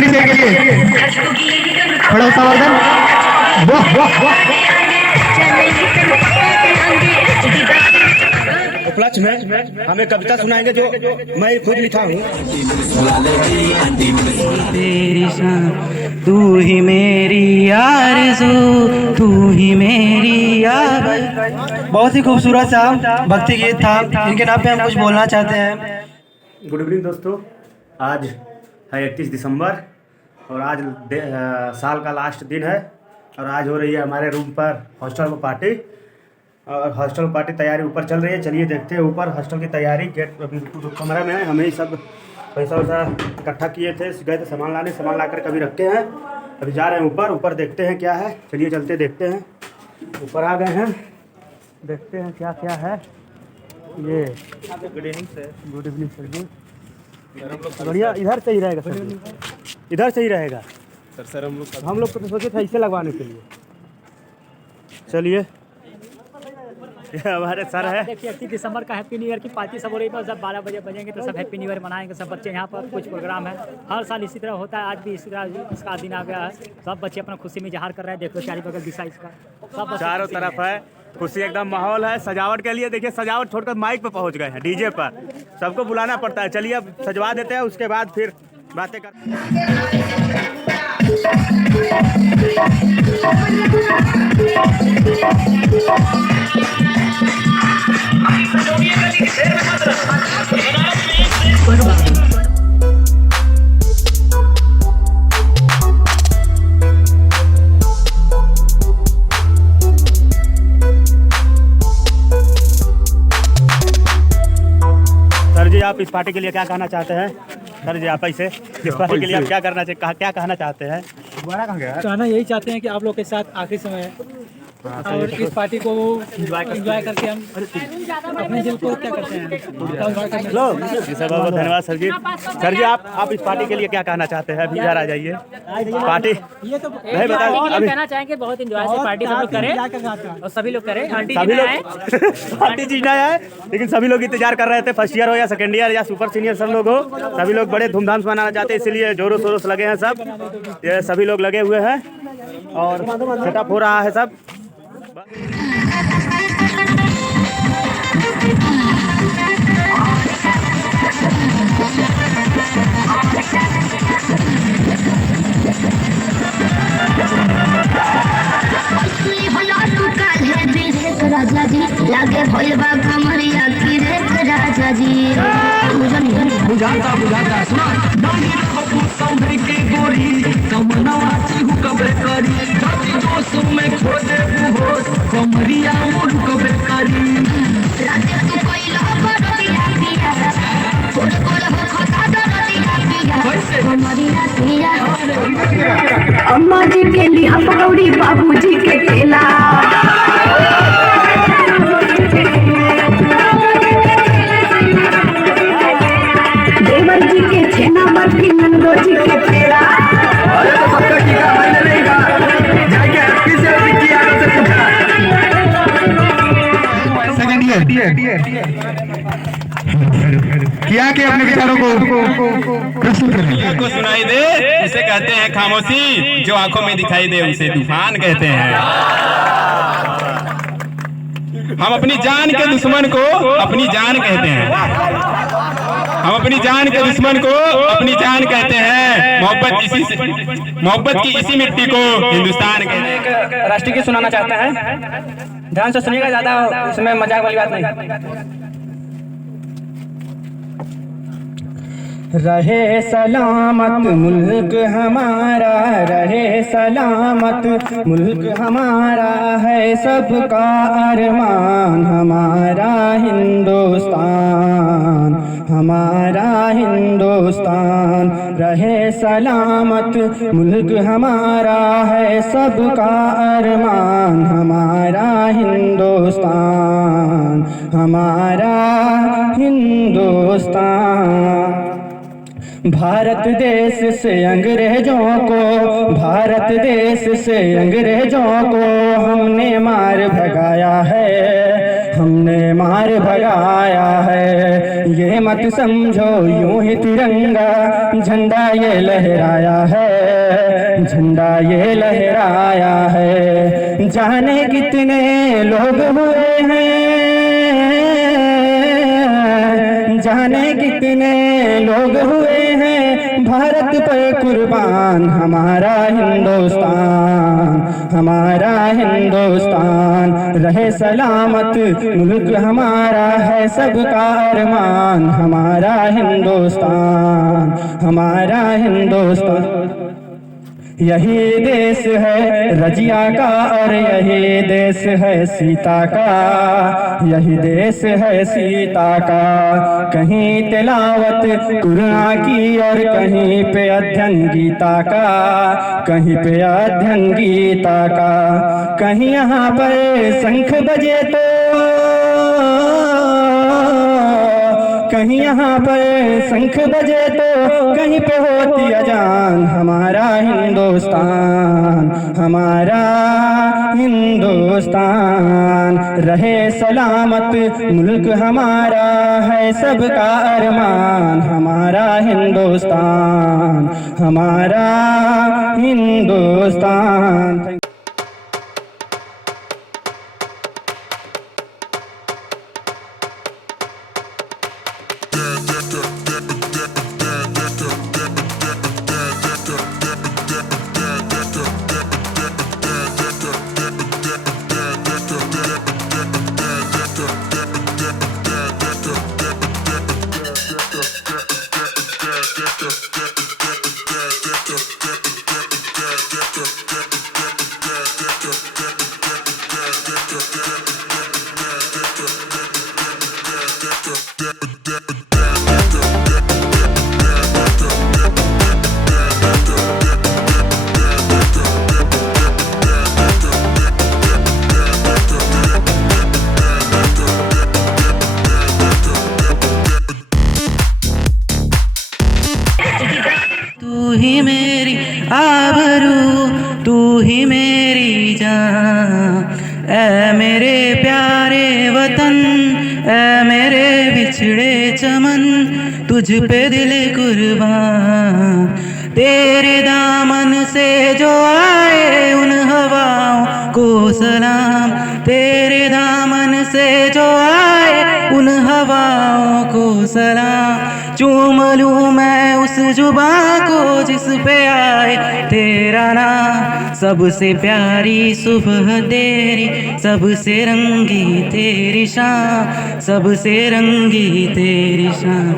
पाकिस्तानी शेर के लिए थोड़ा संवर्धन। वाह वाह वाह। उपलक्ष्य में हमें कविता सुनाएंगे जो मैं खुद लिखा हूँ। तेरी शान तू ही मेरी आरज़ू, तू ही मेरी यार। बहुत ही खूबसूरत सा भक्ति गीत था, इनके नाम पे हम कुछ बोलना चाहते हैं। गुड इवनिंग दोस्तों, आज है 31 दिसंबर और आज साल का लास्ट दिन है और आज हो रही है हमारे रूम पर हॉस्टल में पार्टी और हॉस्टल पार्टी तैयारी ऊपर चल रही है। चलिए देखते हैं ऊपर हॉस्टल की तैयारी। गेट अभी कमरे में है, हमें ही सब पैसा वैसा इकट्ठा किए थे, गए थे सामान लाने, सामान ला कर कभी रखे हैं। अभी जा रहे हैं ऊपर, ऊपर देखते हैं क्या है। चलिए चलते देखते हैं। ऊपर आ गए हैं, देखते हैं क्या क्या है। ये good evening sir. Good evening sir ji. बढ़िया, इधर सही रहेगा सर, इधर सही रहेगा सर। हम लोग तो सोचे थे इसे लगवाने के लिए। चलिए ये हमारे सर है। देखिए 31 दिसंबर का हैप्पी न्यू ईयर की पार्टी सब हो रही है। जब 12 बजे बजेंगे तो सब हैप्पी न्यू ईयर मनाएंगे। सब बच्चे यहाँ पर कुछ प्रोग्राम है, हर साल इसी तरह होता है। आज भी इसी तरह इसका दिन आ गया है। सब बच्चे अपना खुशी में इजहार कर रहे हैं। देखो चारों बगल दिशा इसका सब चारों तरफ है, खुशी एकदम माहौल है। सजावट के लिए देखिए, सजावट छोड़कर माइक पे पहुँच गए हैं, डीजे पर सबको बुलाना पड़ता है। चलिए अब सजवा देते हैं, उसके बाद फिर बातें कर। सर जी, आप इस पार्टी के लिए क्या कहना चाहते हैं? सर जी, आप ऐसे इस पार्टी के लिए आप क्या करना चाहिए, क्या कहना चाहते हैं? कहना यही चाहते हैं कि आप लोग के साथ आखिरी समय है और इस पार्टी को एंजॉय करके हम अपने दिल को क्या करते हैं। लो जी सर, बहुत धन्यवाद सर जी। सर जी, आप इस पार्टी के लिए क्या कहना चाहते हैं? अभी इधर आ जाइए। पार्टी ये तो नहीं बताओ, अभी कहना चाहेंगे बहुत एंजॉय से पार्टी सब लोग करें और सभी लोग करें। आंटी सभी जी लोग आए, पार्टी जीना है, लेकिन सभी लोग इंतजार कर रहे थे। फर्स्ट ईयर हो या सेकेंड ईयर या सुपर सीनियर सब लोग हो, सभी लोग बड़े धूमधाम से मनाना चाहते हैं, इसलिए जोरों शोरों से लगे हैं सब। ये सभी लोग लगे हुए हैं और सेटअप हो रहा है सब। राजा जी लागे भोलबा कमरिया की रे राजा जी। बुझाता बुझाता सुना डांगी को संभल के गोरी कमनवा चिहु कबे करी जाति जोश में खो दे हो कमरिया मोर कबे करी। राजा तू कोई लहबर दिया पिया कोल कोल हो खता दिया पिया कमरिया पिया। अम्मा जी के लिए पकौड़ी, बाबूजी के केला, देवर जी के छेना बर्फी, नंदो जी के पेड़ा। अरे तो सबका टीका बन रहेगा, जाके हैप्पी से किया तो पूछा। सेकंड ईयर किया के अपने विचारों को प्रस्तुत करें। को सुनाई दे उसे कहते हैं खामोशी, जो आंखों में दिखाई दे उसे तूफान कहते हैं। हम अपनी जान के दुश्मन को अपनी जान कहते हैं। हम अपनी जान के दुश्मन को अपनी जान कहते हैं। मोहब्बत की इसी मिट्टी को हिंदुस्तान कहते हैं। राष्ट्रीय गीत सुनाना चाहते हैं, ध्यान से सुनिएगा, ज्यादा इसमें मजाक वाली बात नहीं। रहे सलामत मुल्क हमारा, रहे सलामत मुल्क हमारा, है सबका अरमान हमारा हिंदुस्तान, हमारा हिंदुस्तान। रहे सलामत मुल्क हमारा, है सबका अरमान हमारा हिंदुस्तान, हमारा हिंदुस्तान। भारत देश से अंग्रेजों को, भारत देश से अंग्रेजों को हमने मार भगाया है, हमने मार भगाया है। ये मत समझो यूं ही तिरंगा झंडा ये लहराया है, झंडा ये लहराया है। जाने कितने लोग हुए हैं, जाने कितने लोग हुए हैं भारत पर कुर्बान। हमारा हिंदुस्तान, हमारा हिंदुस्तान रहे सलामत, मुल्क हमारा है सबका अरमान। हमारा हिंदुस्तान, हमारा हिंदुस्तान। यही देश है रजिया का और यही देश है सीता का, यही देश है सीता का। कहीं तिलावत कुरान की और कहीं पे अध्ययन गीता का, कहीं पे अध्ययन गीता का। कहीं यहाँ पर शंख बजे तो कहीं यहाँ पर शंख बजे तो कहीं पे होती अजान। हमारा हिंदुस्तान, हमारा हिंदुस्तान रहे सलामत, मुल्क हमारा है सबका अरमान। हमारा हिंदुस्तान, हमारा हिंदुस्तान। तू ही मेरी आबरू, तू ही मेरी जान। ऐ मेरे प्यारे वतन, ऐ मेरे बिछड़े चमन, तुझ पे दिल कुर्बान। तेरे दामन से जो आए उन हवाओं को सलाम, तेरे दामन से जो आए उन हवाओं को सलाम। चूम लूँ मैं उस जुबां को जिस पे आए तेरा नाम। सबसे प्यारी सुबह तेरी, सबसे रंगी तेरी शाम, सबसे रंगी तेरी शाम।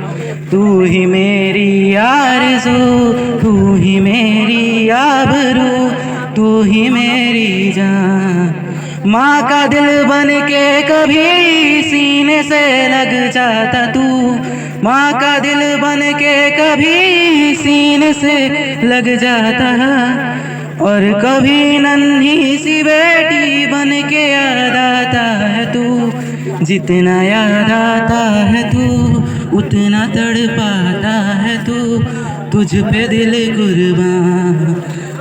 तू ही मेरी आरज़ू, तू ही मेरी आबरू, तू ही मेरी जान। माँ का दिल बन के कभी सीने से लग जाता तू, माँ का दिल बन के कभी सीने से लग जाता। और कभी नन्ही सी बेटी बन के याद आता है तू। जितना याद आता है तू उतना तड़पाता है तू। तुझ पे दिल कुर्बान,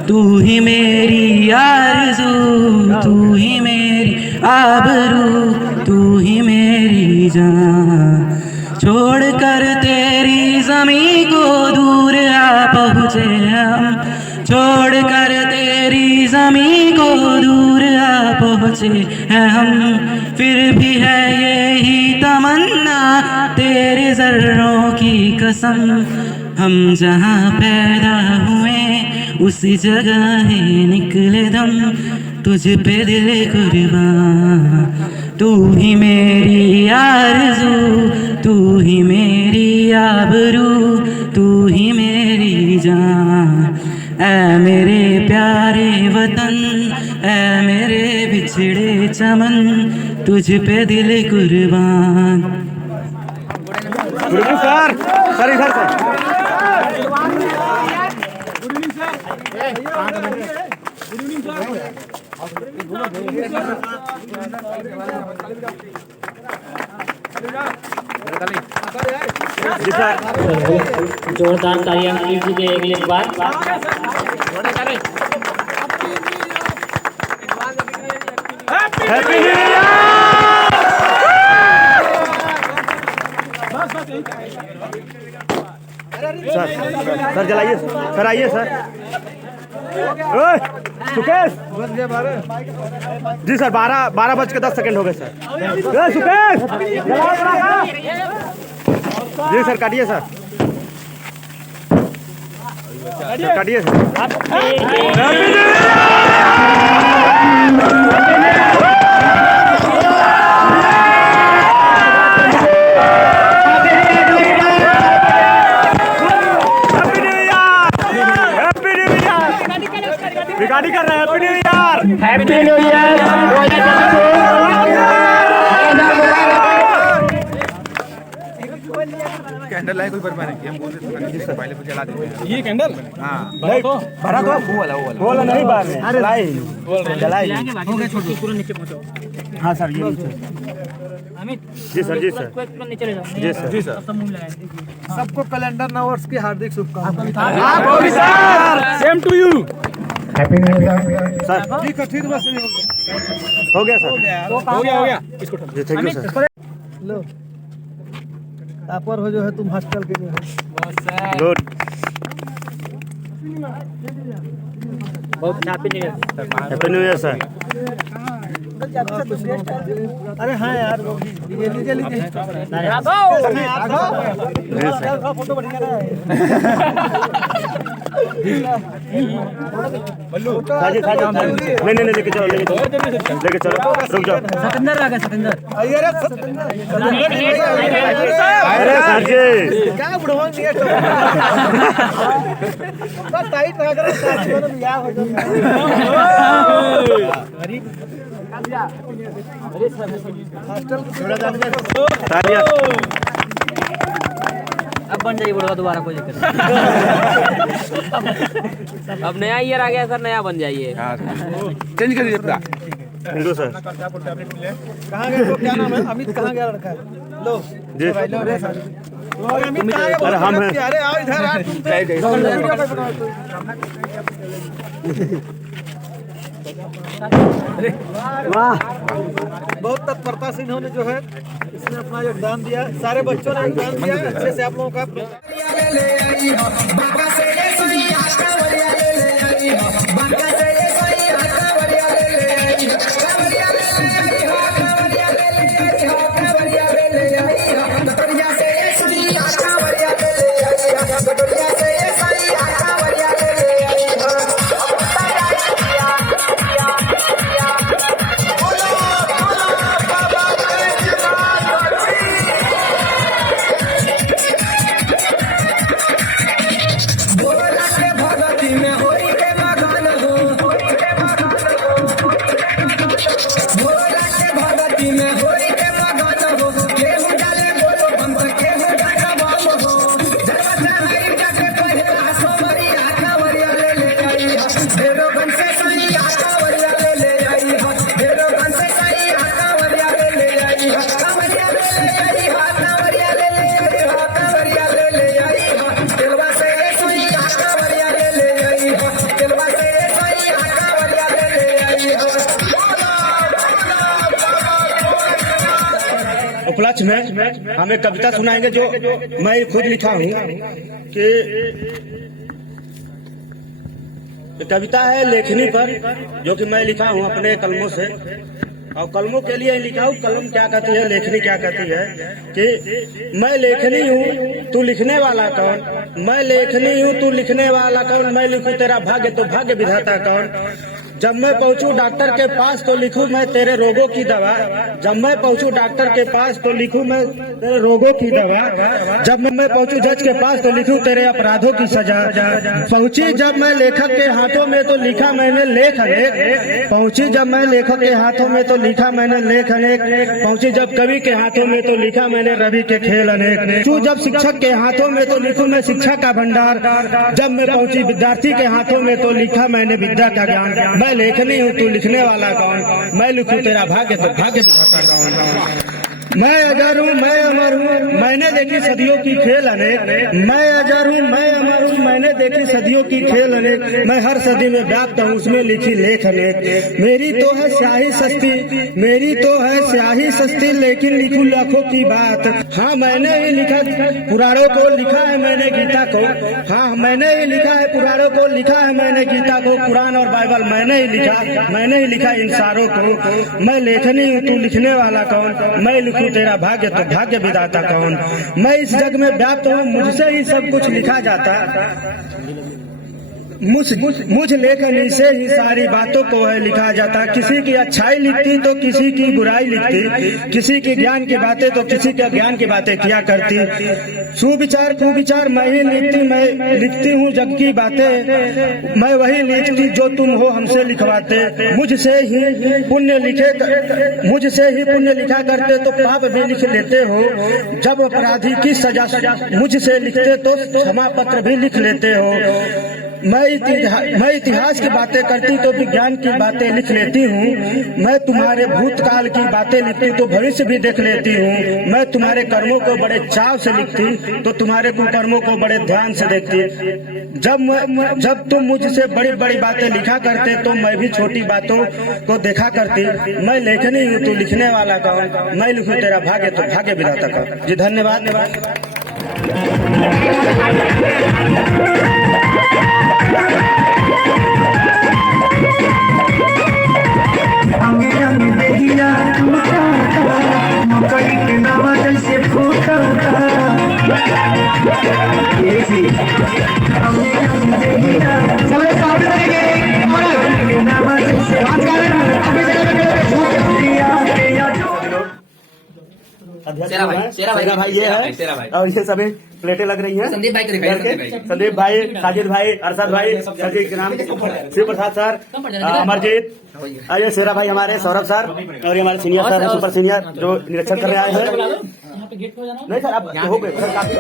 तू ही मेरी आरज़ू, तू ही मेरी आबरू, तू ही मेरी जान। छोड़ कर तेरी ज़मीं को दूर आ पहुँचे हम, छोड़ कर तेरी ज़मीं को दूर आ पहुँचे हैं हम। फिर भी है यही तमन्ना तेरे ज़र्रों की कसम। हम जहाँ पैदा हुए उसी जगह ही निकले दम। तुझ पे दिल कुर्बान, तू ही मेरी आरज़ू, तू ही मेरी आबरू, तू ही मेरी जान। ऐ मेरे प्यारे वतन, ऐ मेरे बिछड़े चमन, तुझ पे दिल कुर्बान। सर इधर से जोरदार तालियां कीजिए एक बार। Happy new year. सर जलाइए सर, आइए सर। ओए सुकेश जी सर, 12:10 हो गए सर। सुकेश जी सर, काटिए सर, काटिए सर। रिकॉर्डिंग कर रहे हैं। Happy new year, candle light कोई बर्बाद नहीं, हम बोल देते हैं पहले तो जला देते हैं। ये कैंडल हाँ भरा तो वो वाला नहीं बार में जलाई हो गया छोटू, पूरा नीचे पहुंचो। हाँ सर, ये नीचे अमित जी सर, जी सर, नीचे ले जाओ। जी सर, जी सर। सब मुंह लगाए। सबको कैलेंडर नवर्स की हार्दिक शुभकामनाएं। आपको भी sir, same to you. Happy new year sir ठीक है, ठीक बस हो गया सर, हो गया इसको जी थैंक यू सर। लो टापर हो जो है तुम हॉस्टल के लिए गुड। बहुत happy new year. Happy new year sir. अरे हाँ यार, ये लीजिए लीजिए। फोटो बढ़िया रहा है। साजी नहीं लेके चलो, लेके चलो, रुक जाओ। सतेंद्र आ गया, सतेंद्र। अरे सर जी क्या बुढ़वा नहीं है तो टाइट रहा करो, साथियों ने बियाह हो जाए। तालियां। अब बन जाइए बुढ़वा दोबारा कोई दिक्कत अब नया ईयर आ गया सर, नया बन जाइए। चेंज कर दीजिए पूरा। हिंदू सर। कहाँ गया तो क्या नाम है? अमित कहाँ गया लड़का? लो जी अमित कहाँ गया? अरे हम हैं। अरे आओ इधर आ तुम वाह, बहुत तत्परता से इन्होंने जो है इसमें अपना योगदान दिया। सारे बच्चों ने योगदान दिया। अच्छे से आप लोगों का उपलक्ष्य में हम एक कविता सुनाएंगे जो मैं खुद लिखा हूँ कि कविता है लेखनी पर, जो कि मैं लिखा हूँ अपने कलमों से। और कलमों के लिए लिखा हूँ। कलम क्या कहती है, लेखनी क्या कहती है कि मैं लेखनी हूँ तू लिखने वाला कौन, मैं लेखनी हूँ तू लिखने वाला कौन, मैं लिखूं तेरा भाग्य तो भाग्य विधाता कौन। जब मैं पहुंचूं डॉक्टर के पास तो लिखूं मैं तेरे रोगों की दवा, जब मैं पहुंचूं डॉक्टर के पास तो लिखूं मैं तेरे रोगों की दवा, जब मैं पहुंचूं जज के पास तो लिखूं तेरे अपराधों की सजा। पहुंची जब मैं लेखक के हाथों में तो लिखा मैंने लेख अनेक, पहुंची जब मैं लेखक के हाथों में तो लिखा मैंने लेख अनेक, पहुंची जब कवि के हाथों में तो लिखा मैंने रवि के खेल अनेक, तू जब शिक्षक के हाथों में तो लिखूं मैं शिक्षा का भंडार, जब मैं पहुंची विद्यार्थी के हाथों में तो लिखा मैंने विद्या का ज्ञान। मैं लेखनी हूँ तू लिखने वाला कौन, मैं लिखूं तेरा भाग्य तो भाग्य विधाता कौन। मैं अजर हूँ, मैं अमर हूँ, मैंने देखी सदियों की खेल अनेक। मैं अजर हूँ, मैं अमर हूँ, मैंने देखी सदियों की खेल अनेक। मैं हर सदी में व्याप्त हूँ, उसमें लिखी लेख अनेक। मेरी तो है स्याही सस्ती, मेरी तो है स्याही सस्ती, लेकिन लिखूं लाखों की बात। हाँ मैंने ही लिखा पुराणों को, लिखा है मैंने गीता को। हाँ मैंने ही लिखा है पुराणों को, लिखा है मैंने गीता को। कुरान और बाइबल मैंने ही लिखा, मैंने ही लिखा इन सारों को। मैं लेखनी हूँ, तू लिखने वाला कौन? मैं लिखूं तेरा भाग्य तो भाग्य विधाता कौन? मैं इस जग में व्याप्त हूँ, मुझसे ही सब कुछ लिखा जाता। मुझ लेखनी से ही सारी बातों को है लिखा जाता। किसी की अच्छाई लिखती तो किसी की बुराई लिखती, किसी के ज्ञान की बातें तो किसी के ज्ञान की बातें किया करती। सुविचार कुविचार मैं ही लिखती, मैं लिखती हूँ जग की बातें। मैं वही लिखती जो तुम हो हमसे लिखवाते। मुझसे ही पुण्य लिखा करते तो पाप भी लिख लेते हो। जब अपराधी की सजा मुझसे लिखते तो क्षमा पत्र भी लिख लेते हो। मैं इतिहास की बातें करती तो विज्ञान की बातें लिख लेती हूँ। मैं तुम्हारे भूतकाल की बातें लिखती तो भविष्य भी देख लेती हूँ। मैं तुम्हारे कर्मों को बड़े चाव से लिखती तो तुम्हारे कुकर्मों को बड़े ध्यान से देखती। जब तुम मुझसे बड़ी बड़ी बातें लिखा करते तो मैं भी छोटी बातों को देखा करती। मैं लेखनी हूँ, तू लिखने वाला कौन? मैं लिखूं तेरा भाग्य तो भाग्य विधाता कौन? जी धन्यवाद। शेरा भाई ये है, और ये सभी प्लेटें लग रही हैं। संदीप भाई संदीप भाई, साजिद भाई, अरशद भाई, सभी के नाम शिव प्रसाद सर, अमरजीत, ये शेरा भाई हमारे, सौरभ सर, और ये हमारे सीनियर सर सुपर सीनियर जो निरीक्षण करने आए हैं। नहीं सर आप हो गए सर, काफी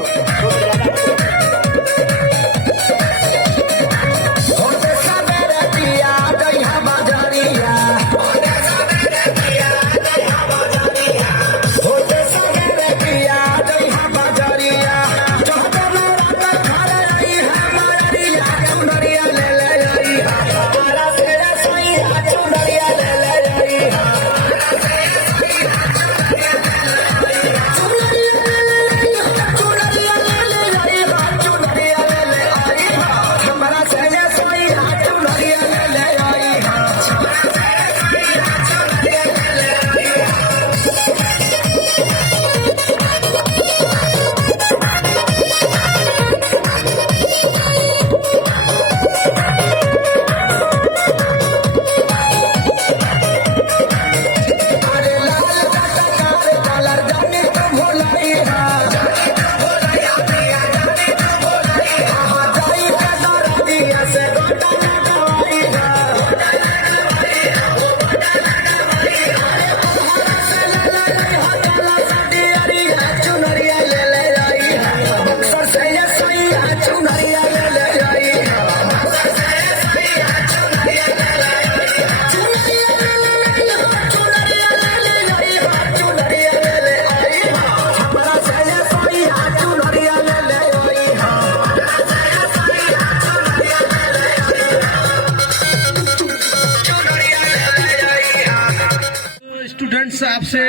स्टूडेंट्स आपसे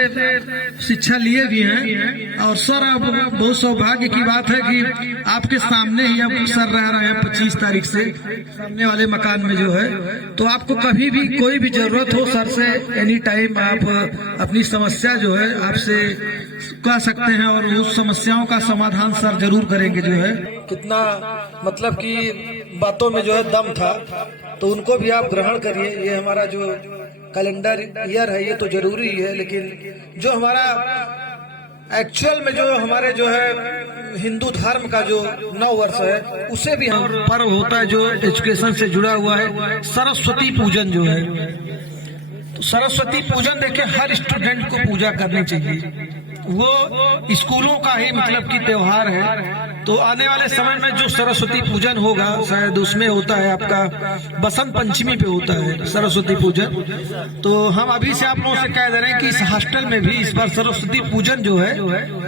शिक्षा लिए भी हैं, और सर अब बहुत सौभाग्य की बात है कि आपके सामने ही अब सर रह रहे हैं 25 तारीख से सामने वाले मकान में जो है। तो आपको कभी भी कोई भी जरूरत हो सर से एनी टाइम आप अपनी समस्या जो है आपसे कह सकते हैं, और उस समस्याओं का समाधान सर जरूर करेंगे जो है। कितना मतलब कि बातों में जो है दम था, तो उनको भी आप ग्रहण करिए। ये हमारा जो कैलेंडर ईयर है ये तो जरूरी है, लेकिन जो हमारा एक्चुअल में जो हमारे जो है हिंदू धर्म का जो नव वर्ष है उसे भी हम पर्व होता है जो एजुकेशन से जुड़ा हुआ है, सरस्वती पूजन जो है। तो सरस्वती पूजन देखिए हर स्टूडेंट को पूजा करनी चाहिए। वो स्कूलों का ही मतलब कि त्योहार है। तो आने वाले समय में जो सरस्वती पूजन होगा, शायद उसमें होता है आपका बसंत पंचमी पे होता है सरस्वती पूजन। तो हम अभी से आप लोगों से कह दे रहे हैं कि इस हॉस्टल में भी इस बार सरस्वती पूजन जो है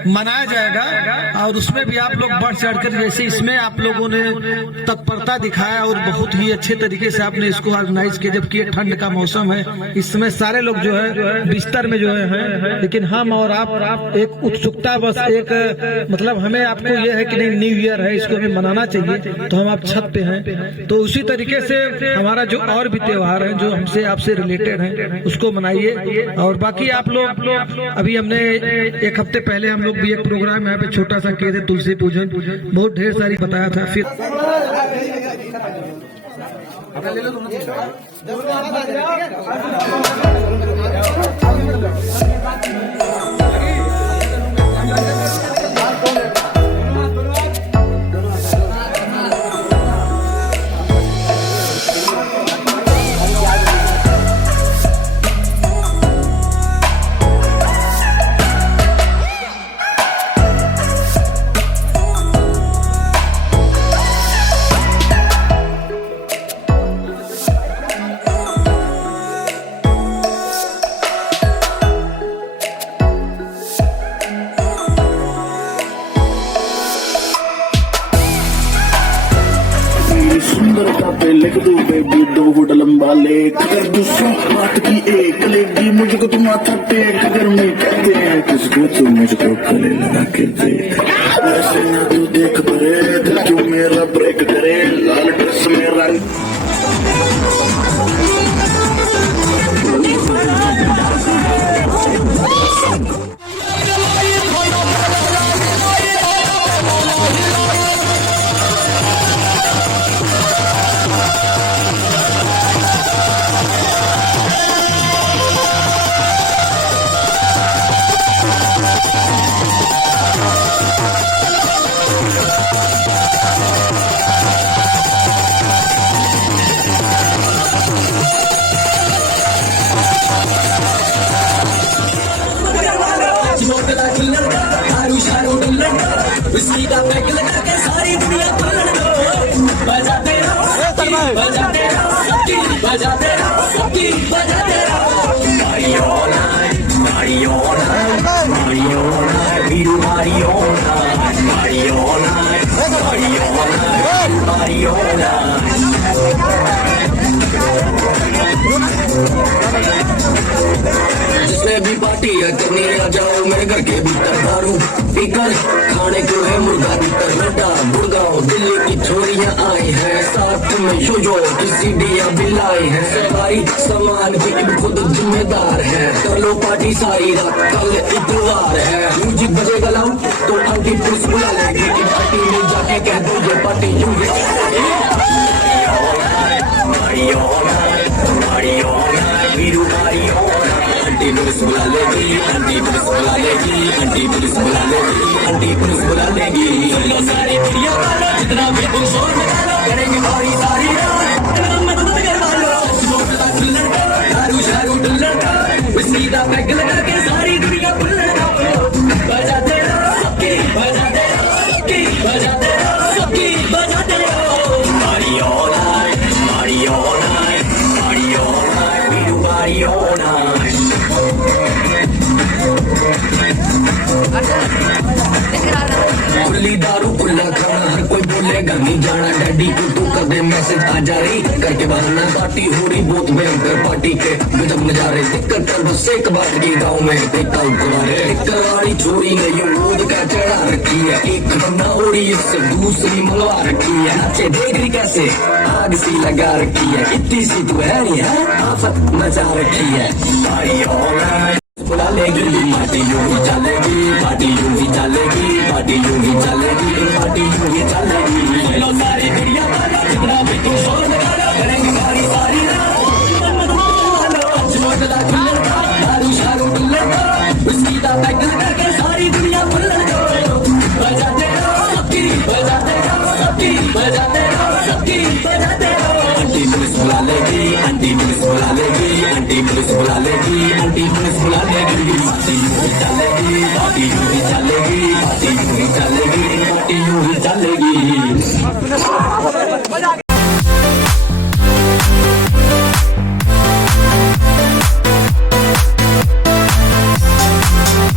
मनाया जाएगा, और उसमें भी आप लोग बढ़ चढ़ कर, जैसे इसमें आप लोगों ने तत्परता दिखाया और बहुत ही अच्छे तरीके से आपने इसको ऑर्गेनाइज किया, जबकि ठंड का मौसम है, इस समय सारे लोग जो है बिस्तर में जो है, लेकिन हम और आप एक उत्सुकता, बस एक मतलब हमें आपको यह है कि नहीं न्यू ईयर है, इसको हमें मनाना चाहिए, तो हम आप छत पे हैं। तो उसी तरीके से हमारा जो और भी त्योहार है जो हमसे आपसे रिलेटेड है उसको मनाइए। और बाकी आप लोग अभी हमने एक हफ्ते पहले हम लोग भी एक प्रोग्राम यहाँ पे छोटा सा किए थे, तुलसी पूजन, बहुत ढेर सारी बताया था। फिर सुंदरता पे लिख दो बेबी 2 फुट लंबा लेख, अगर दूसरों बात की एक लेगी मुझको तुम माथा टेक, अगर मैं कहते हैं किसको तुम मुझको गले लगा के देख, ऐसे ना तू देख परे दिल क्यों मेरा ब्रेक करे, लाल ड्रेस में रंग का पैक लगा के सारी दुनिया बजाते रहो, बजाते रहो, बजाते रहो, बजाते रहो, Mario Night, Mario Night, Mario Night, Mario Night, Mario Night, Mario Night, Mario Night. जिसमें भी पार्टी है करने आ जाओ, मेरे घर के भीतर दारू पीकर खाने को है मुर्गा भीतर बेटा, गुड़गांव दिल्ली की छोरियां आई हैं, साथ में जो किसी दिया बिलाई है, सफाई सामान की खुद जिम्मेदार है, कर लो पार्टी सारी रात, कल इतवार है, म्यूजिक बजेगा लाउड तो आंटी पुलिस बुला लेगी, पार्टी में जाके कह दो ये पार्टी यूं आंटी पुलिस बुला लेगी, आंटी पुलिस बुला लेगी, आंटी पुलिस बुला लेगी, आंटी पुलिस बुला लेगी, सारी दुनिया वालों जितना भी तुम शोर निकालो करेंगे सारी सारी मदद करवा लो, दारू शारू डुल्लड़ सीधा पैक लगा के सारी दुनिया बजाते रहो, सबकी बजाते रहो, सबकी बजाते रहो, सबकी बजाते रहो, Mario Night, Mario Night, Mario Night, Mario Night. खुली दारू खुला खाना हर कोई बोलेगा नहीं जाना, डैडी को तू कर दे मैसेज आ जा रही करके बहाना, पार्टी हो रही बहुत भयंकर पार्टी के गजब नजारे, दिक्कत कर बस एक बात की गाँव में देखता हूँ कुमारे, वाली छोरी ने यूं दूध का चढ़ा रखी है, एक बंदा हो रही इससे दूसरी मंगवा रखी है, अच्छे देख रही कैसे आग सी लगा रखी है, इतनी सी तू है नहीं है आफत मचा रखी है, बुला लेगी पार्टी यूं ही चलेगी, पार्टी यूं ही चलेगी, पार्टी यूं ही चलेगी, पार्टी यूं ही चलेगी, लो सारी दुनिया वालों जितना भी तुम शोर निकालो करेंगे सारी सारी दारू शारू डुल्लड़ सीधा पैक लगा के सारी दुनिया बजाते रहो, सबकी बजाते रहो, सबकी बजाते रहो, सबकी बजाते रहो, आंटी पुलिस बुला लेगी, आंटी पुलिस बुला लेगी, आंटी आंटी पुलिस बुला लेगी, आंटी पुलिस बुला लेगी, पार्टी यूं ही चलेगी, पार्टी यूं ही चलेगी, पार्टी यूं ही चलेगी, पार्टी यूं ही चलेगी।